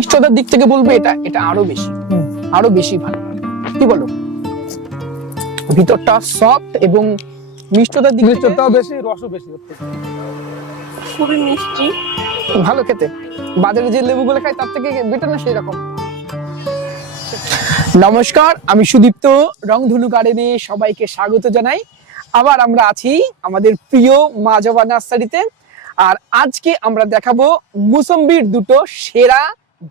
মিষ্টতার দিক থেকে বলব এটা এটা আরও বেশি। আরও বেশি ভালো। কি বলো? ভিতরটা সফট এবং মিষ্টতার দিক থেকে মিষ্টতাও বেশি রসও বেশি খুবই মিষ্টি। ভালো খেতে। বাজারে যে লেবুগুলো খাই তার থেকে বেটার না সেই রকম নমস্কার আমি সুদীপ্ত রংধনু গার্ডেনে সবাইকে স্বাগত জানাই। আবার আমরা আছি আমাদের প্রিয় মাজবা নার্সারিতে। আর আজকে আমরা দেখাবো মুসম্বির দুটো সেরা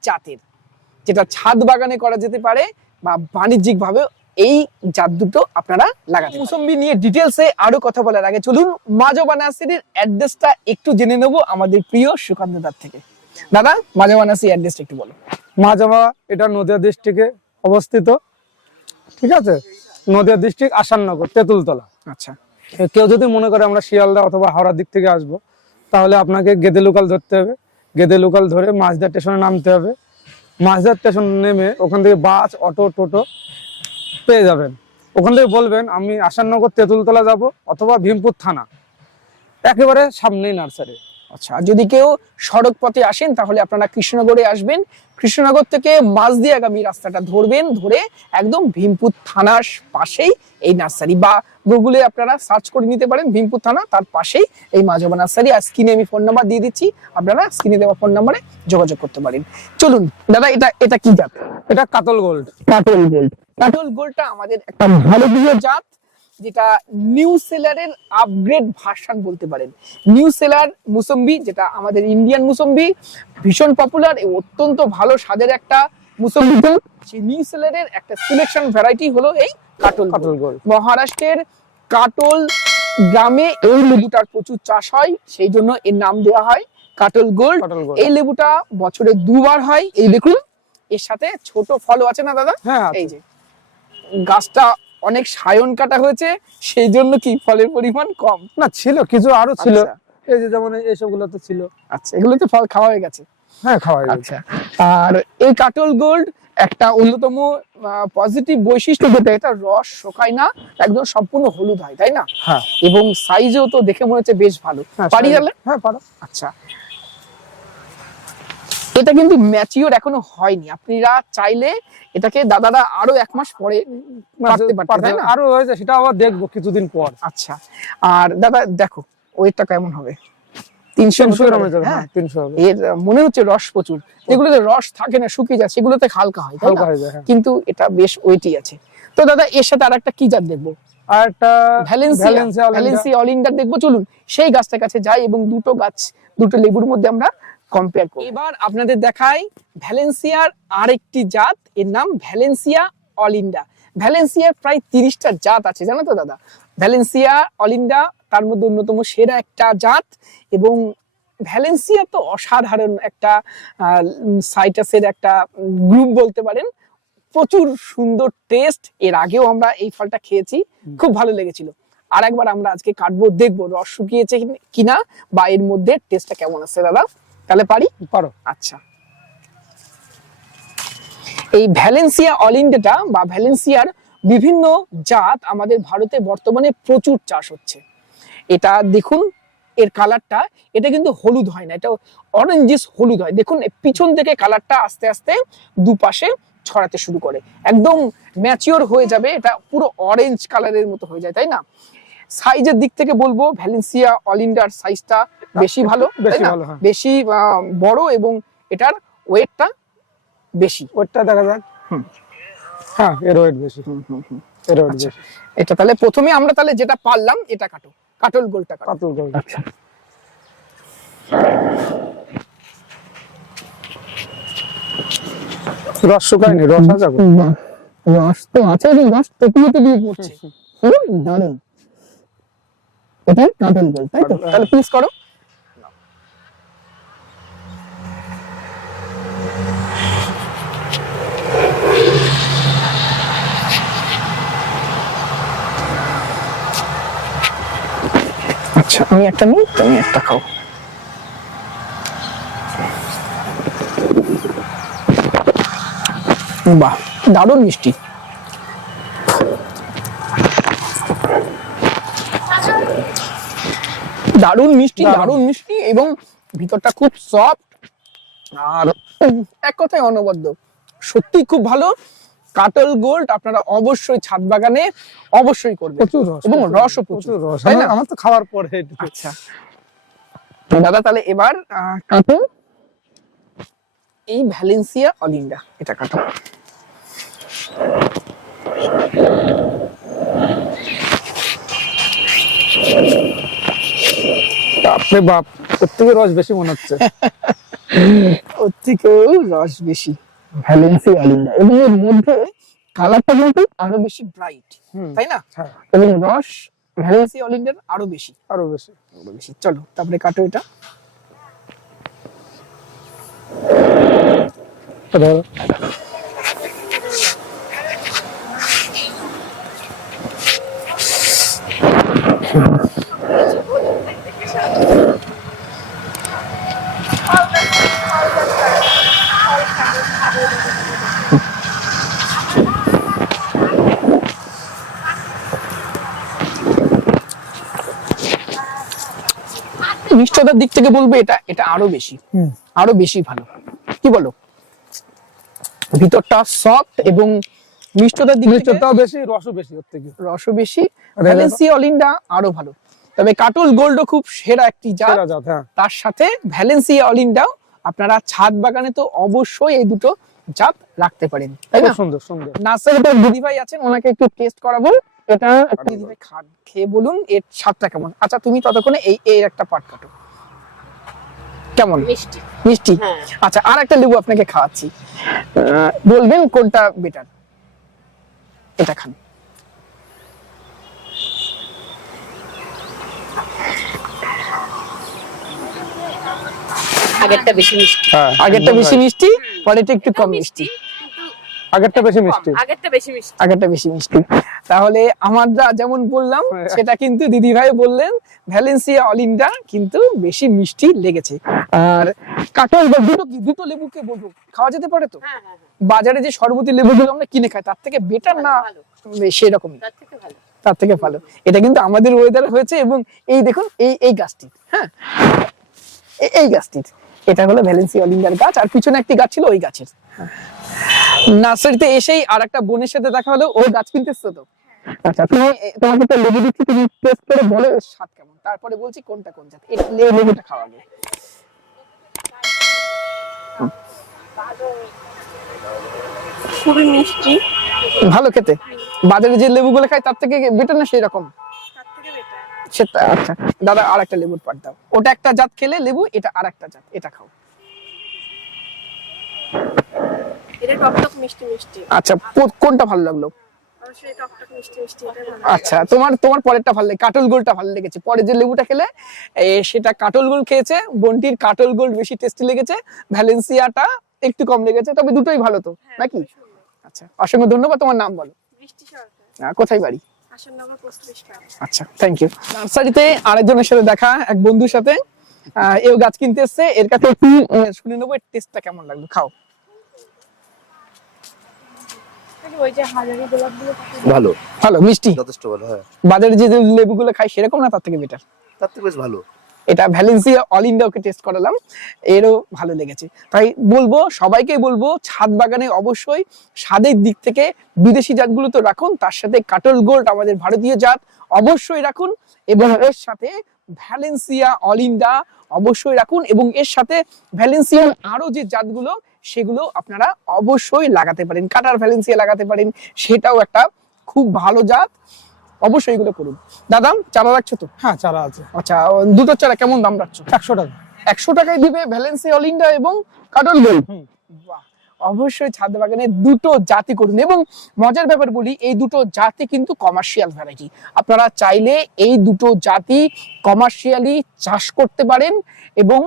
জাতের যেটা ছাদ বাগানে করা যেতে পারে বা বাণিজ্যিক ভাবে এই জাত দুটো আপনারা লাগাতে মুসম্বি নিয়ে ডিটেলসে আরও কথা বলার আগে চলুন মাজবা নার্সারির অ্যাড্রেসটা একটু জেনে নেব আমাদের প্রিয় সুকান্ত দার থেকে। দাদা মাজবা নার্সারি অ্যাড্রেসটা একটু বলো মাঝামা এটা নদিয়া ডিস্ট্রিক্টে অবস্থিত। ঠিক আছে? নদিয়া ডিস্ট্রিক্ট আসাননগর তেঁতুলতলা। আচ্ছা। কেউ যদি মনে করে আমরা শিয়ালদা অথবা হাওড়ার দিক থেকে আসব তাহলে আপনাকে গেদে লোকাল ধরতে হবে। গেদে লোকাল ধরে মাঝদা স্টেশনে নামতে হবে। মাঝদা স্টেশন নেমে ওখান থেকে বাস, অটো, টোটো পেয়ে যাবেন। ওখান থেকে বলবেন, আমি আসাননগর তেঁতুলতলা যাব অথবা ভীমপুর থানা। একেবারে সামনেই নার্সারি। আচ্ছা যদি কেউ সড়ক পথে আসেন, তাহলে আপনারা কৃষ্ণনগরে আসবেন। কৃষ্ণনগর থেকে মাঝদিয়াগামী রাস্তাটা ধরবেন ধরে একদম ভীমপুর থানার পাশেই এই নার্সারি বা গুগলে আপনারা সার্চ করে নিতে পারেন ভীমপুর থানা তার পাশেই এই মাজবা নার্সারি। আর স্ক্রিনে আমি ফোন নাম্বার দিয়ে দিচ্ছি আপনারা স্ক্রিনে দেওয়া ফোন নাম্বারে যোগাযোগ করতে পারেন। চলুন দাদা এটা এটা কি জাত? এটা কাতল গোল্ড কাটল গোল্ড কাটল গোল্ডটা আমাদের একটা ভালো জাত। যেটা নিউ সেলারের আপগ্রেড ভার্সান বলতে পারেন। নিউ সেলার মুসম্বি যেটা আমাদের ইন্ডিয়ান মুসম্বি ভীষণ পপুলার অত্যন্ত ভালো স্বাদের একটা মুসম্বি জাত সেই নিউ সেলারের একটা সিলেকশন ভ্যারাইটি হলো এই কাটল গোল্ড গোল্ড মহারাষ্ট্রের কাটল গ্রামে এই লেবুটার প্রচুর চাষ হয় সেই জন্য এর নাম দেওয়া হয় কাটল গোল্ড এই লেবুটা বছরে দুবার হয়। এই দেখুন এর সাথে ছোট ফলও আছে না দাদা? হ্যাঁ এই যে গাছটা অনেক সায়ন কাটা হয়েছে সেই জন্য কি ফলের পরিমাণ কম? না ছিল কিছু আরও ছিল। আচ্ছা, এই যে যেমন এইসবগুলো তো ছিল। আচ্ছা এগুলো তো ফল খাওয়া হয়ে গেছে? হ্যাঁ খাওয়া গেছে। আচ্ছা। আর এই কাটল গোল্ড একটা অন্যতম পজিটিভ বৈশিষ্ট্য যেটা এটা রস শোকায় না একদম সম্পূর্ণ হলুদ হয় তাই না? হ্যাঁ। এবং সাইজও তো দেখে মনে হচ্ছে বেশ ভালো। হ্যাঁ, পারি তাহলে? হ্যাঁ পারো। আচ্ছা। এটা কিন্তু ম্যাচিওর এখনও হয়নি। আপনারা চাইলে এটাকে দাদারা আরও এক মাস পরে পারতে পারতে তাই না? আরও হয়েছে সেটা আবার দেখব কিছুদিন পর। আচ্ছা। আর দাদা দেখো ওয়েটটা কেমন হবে? হ্যাঁ আহ, মনে হচ্ছে রস প্রচুর। রস থাকে না শুকিয়ে যায় সেগুলোতে হালকা হয় হালকা হয়ে যায় হ্যাঁ। কিন্তু এটা বেশ ওয়েটই আছে। তো দাদা এর সাথে আর একটা কি জাত দেখব? আর একটা ভ্যালেন্সিয়া অলিন্ডা। ভ্যালেন্সিয়া দেখব চলুন। সেই গাছটার কাছে যাই এবং দুটো গাছ দুটো লেবুর মধ্যে আমরা কম্পেয়ার করি এবার আপনাদের দেখাই ভ্যালেন্সিয়ার আরেকটি জাত এর নাম ভ্যালেন্সিয়া অলিন্ডা। ভ্যালেন্সিয়ার প্রায় তিরিশটা জাত আছে জানো তো দাদা? ভ্যালেন্সিয়া অলিন্ডা তার মধ্যে অন্যতম সেরা একটা জাত এবং ভ্যালেন্সিয়া তো অসাধারণ একটা সাইটাসের একটা গ্রুপ বলতে পারেন। প্রচুর সুন্দর টেস্ট এর আগেও আমরা এই ফলটা খেয়েছি খুব ভালো লেগেছিল। আর একবার আমরা আজকে কাটবো দেখব রস শুকিয়েছে কিনা বা এর মধ্যে টেস্টটা কেমন আছে দাদা? তাহলে পারি? পারো। আচ্ছা। এই ভ্যালেন্সিয়া অলিন্ডেটা বা ভ্যালেন্সিয়ার বিভিন্ন জাত আমাদের ভারতে বর্তমানে প্রচুর চাষ হচ্ছে। এটা দেখুন এর কালারটা এটা কিন্তু হলুদ হয় না এটা অরেঞ্জিস হলুদ হয়। দেখুন পিছন থেকে কালারটা আস্তে আস্তে দুপাশে ছড়াতে শুরু করে। একদম ম্যাচিওর হয়ে যাবে এটা পুরো অরেঞ্জ কালারের মতো হয়ে যায় তাই না? সাইজের দিক থেকে বলব ভ্যালেন্সিয়া অলিন্ডার সাইজটা বেশি ভালো বেশি ভালো, হ্যাঁ। বেশি আহ, বড় এবং এটার ওয়েটটা বেশি। ওয়েটটা দেখা যাক। হুম। হ্যাঁ এর ওয়েট বেশি। এর ওয়েট আচ্ছা। বেশি। এটা তাহলে প্রথমে আমরা তাহলে যেটা পারলাম এটা কাটো। কাটল গোলটা কাটো। কাতল গোল্ড আচ্ছা। রস শুকায়নি রস আছে রস তো আছে রস তেতুলিতে দিয়ে পড়ছে। দারুণ। এটা কাটল গোল তাই তো? তাহলে পিস করো। আচ্ছা আমি একটা নিই তুমি একটা খাও। বাহ দারুণ মিষ্টি। দারুণ মিষ্টি দারুণ। দারুণ মিষ্টি এবং ভিতরটা খুব সফট আর এক কথায় অনবদ্য। সত্যি খুব ভালো। কাটল গোল্ড আপনারা অবশ্যই ছাদ বাগানে অবশ্যই করবেন। প্রচুর রস এবং রসও প্রচুর। রস। তাই না? আমার- তো খাওয়ার পরে। আচ্ছা। দাদা তাহলে এবার কাটো। এই ভ্যালেন্সিয়া অলিন্ডা এটা কাটো। বাপরে বাপ প্রত্যেকের রস বেশি মনে হচ্ছে। ওর থেকেও রস বেশি। ভ্যালেন্সিয়া অলিন্ডা এবং এর মধ্যে কালারটা কিন্তু আরও বেশি ব্রাইট তাই না? হ্যাঁ। এবং রস ভ্যালেন্সি অলিন্ডার আরও বেশি। আরও বেশি। আরও বেশি। চলো তারপরে কাটো এটা এটা। ধরো। মিষ্টতার দিক থেকে বলব এটা এটা আরও বেশি আরও বেশি ভালো। কি বলো? ভিতরটা সফট এবং মিষ্টতার দিক মিষ্টতাও বেশি রসও বেশি ওর থেকে। রসও বেশি। ভ্যালেন্সি অলিন্ডা আরও ভালো। তবে কাটল গোল্ডও খুব সেরা একটি জাত। হ্যাঁ। তার সাথে ভ্যালেন্সিয়া অলিন্ডাও আপনারা ছাদ বাগানে তো অবশ্যই এই দুটো জাত রাখতে পারেন। তাই না? সুন্দর সুন্দর। নার্সারিতে দিদি ভাই আছেন ওনাকে একটু টেস্ট করাবো। এটা দিদি ভাই খেয়ে বলুন এর স্বাদটা কেমন? আচ্ছা তুমি ততক্ষণে এই এর একটা পাট কাটো। কেমন? মিষ্টি। মিষ্টি? হ্যাঁ। আচ্ছা আর একটা লেবু আপনাকে খাওয়াচ্ছি। বলবেন কোনটা বেটার এটা খান। আগেরটা বেশি মিষ্টি। হ্যাঁ আগেরটা বেশি মিষ্টি পরেরটা একটু কম মিষ্টি। আগেরটা বেশি মিষ্টি। আগেরটা বেশি মিষ্টি। আগেরটা বেশি মিষ্টি। তাহলে আমরা যেমন বললাম হ্যাঁ। সেটা কিন্তু দিদি ভাই বললেন। ভ্যালেন্সিয়া অলিন্ডা কিন্তু বেশি মিষ্টি লেগেছে। আর কাটল বা দুটো কি? দুটো লেবুকে বলব? খাওয়া যেতে পারে তো? হ্যাঁ হ্যাঁ বাজারে যে সরবতি লেবুগুলো আমরা কিনে খাই তার থেকে বেটার না? ভালো। সেরকমই। তার থেকে ভালো। তার থেকে ভালো। এটা কিন্তু আমাদের ওয়েদার হয়েছে এবং এই দেখুন এই এই গাছটি হ্যাঁ? এই গাছটির এটা হলো ভ্যালেন্সি অলিন্ডার গাছ আর পিছনে একটি গাছ ছিল ওই গাছের। নার্সারিতে এসেই আর একটা বোনের সাথে দেখা হলো ও গাছ কিনতে এসছো তো। আচ্ছা তুমি তোমাকে তো লেবু দিচ্ছি তুমি টেস্ট করে বলো স্বাদ কেমন। তারপরে বলছি কোনটা কোন জাত এটা লেবুটা খাওয়া আগে। খুবই মিষ্টি। ভালো খেতে। বাজারে যে লেবুগুলো খাই তার থেকে বেটার না সেই রকম? সেটা আচ্ছা। দাদা আর একটা লেবুর পাট দাও। ওটা একটা জাত খেলে লেবু এটা আর একটা জাত এটা খাও। এটা টকটক মিষ্টি মিষ্টি। আচ্ছা কোনটা ভালো লাগল? আচ্ছা তোমার তোমার পরেরটা ভালো লাগে কাটল গোলটা ভালো লেগেছে। পরে যে লেবুটা খেলে সেটা কাটল গোল খেয়েছে বন্টির কাটল গোল বেশি টেস্টি লেগেছে ভ্যালেন্সিয়াটা একটু কম লেগেছে তবে দুটোই ভালো তো হ্যাঁ, নাকি? আচ্ছা অসংখ্য ধন্যবাদ তোমার নাম বলো। কোথায় বাড়ি? আচ্ছা থ্যাংক ইউ নার্সারিতে আরেকজনের সাথে দেখা এক বন্ধুর সাথে এও গাছ কিনতে এসছে এর কাছে একটু শুনে নেব টেস্টটা কেমন লাগল খাও। ওই যে হাজারি গোলাপগুলো ভালো। ভালো মিষ্টি? যথেষ্ট ভালো হ্যাঁ। বাজারে যে লেবুগুলো খাই সেরকম না তার থেকে বেটার তার থেকে বেশ ভালো। এটা ভ্যালেন্সিয়া অল ইন্ডিয়াকে টেস্ট করালাম। এরও ভালো লেগেছে। তাই বলব সবাইকে বলব ছাদ বাগানে অবশ্যই স্বাদের দিক থেকে বিদেশি জাতগুলো তো রাখুন তার সাথে কাটল গোল্ড আমাদের ভারতীয় জাত অবশ্যই রাখুন এবং এর সাথে ভ্যালেন্সিয়া অল ইন্ডিয়া অবশ্যই রাখুন এবং এর সাথে ভ্যালেন্সিয়ার আরও যে জাতগুলো সেগুলো আপনারা অবশ্যই লাগাতে পারেন কাটার ভ্যালেন্সিয়া লাগাতে পারেন সেটাও একটা খুব ভালো জাত। অবশ্যই এগুলো করুন। দাদা চারা রাখছো তো? হ্যাঁ চারা আছে। আচ্ছা দুটো চারা কেমন দাম রাখছো? একশো টাকা। একশো টাকায় দিবে ভ্যালেন্সি অলিন্ডা এবং কাটল হুম। বাহ অবশ্যই ছাদ বাগানে দুটো জাতি করুন এবং মজার ব্যাপার বলি এই দুটো জাতি কিন্তু কমার্শিয়াল ভ্যারাইটি আপনারা চাইলে এই দুটো জাতি কমার্শিয়ালি চাষ করতে পারেন এবং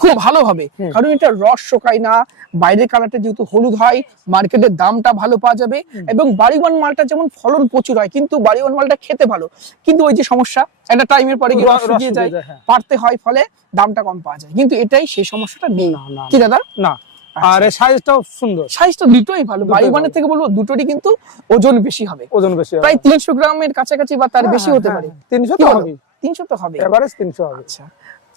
খুব ভালো হবে কারণ এটা রস শোকায় না বাইরের কালারটা যেহেতু হলুদ হয় মার্কেটের দামটা ভালো পাওয়া যাবে এবং বাড়িওয়ান মালটা যেমন ফলন প্রচুর হয় কিন্তু বাড়িওয়ান মালটা খেতে ভালো। কিন্তু ওই যে সমস্যা একটা টাইমের পরে গিয়ে শুকিয়ে যায় হ্যাঁ। পারতে হয় ফলে দামটা কম পাওয়া যায়। কিন্তু এটাই সেই সমস্যাটা নেই কি দাদা? না। আর সাইজটাও সুন্দর। সাইজটা দুটোই ভালো। বাড়িওয়ানের থেকে বলব দুটোরই কিন্তু ওজন বেশি হবে। ওজন বেশি হবে। প্রায় তিনশো গ্রামের কাছাকাছি বা তার হ্যাঁ, বেশি হতে হ্যাঁ, পারে। তিনশো তো হবে তিনশো তো হবে এভারেজ তিনশো হবে। আচ্ছা।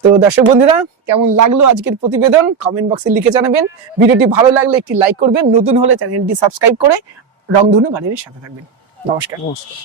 তো দর্শক বন্ধুরা, কেমন লাগল আজকের প্রতিবেদন? কমেন্ট বক্সে লিখে জানাবেন। ভিডিওটি ভালো লাগলে একটি লাইক করবেন। নতুন হলে চ্যানেলটি সাবস্ক্রাইব করে রংধনু বাড়ির সাথে থাকবেন। নমস্কার নমস্কার।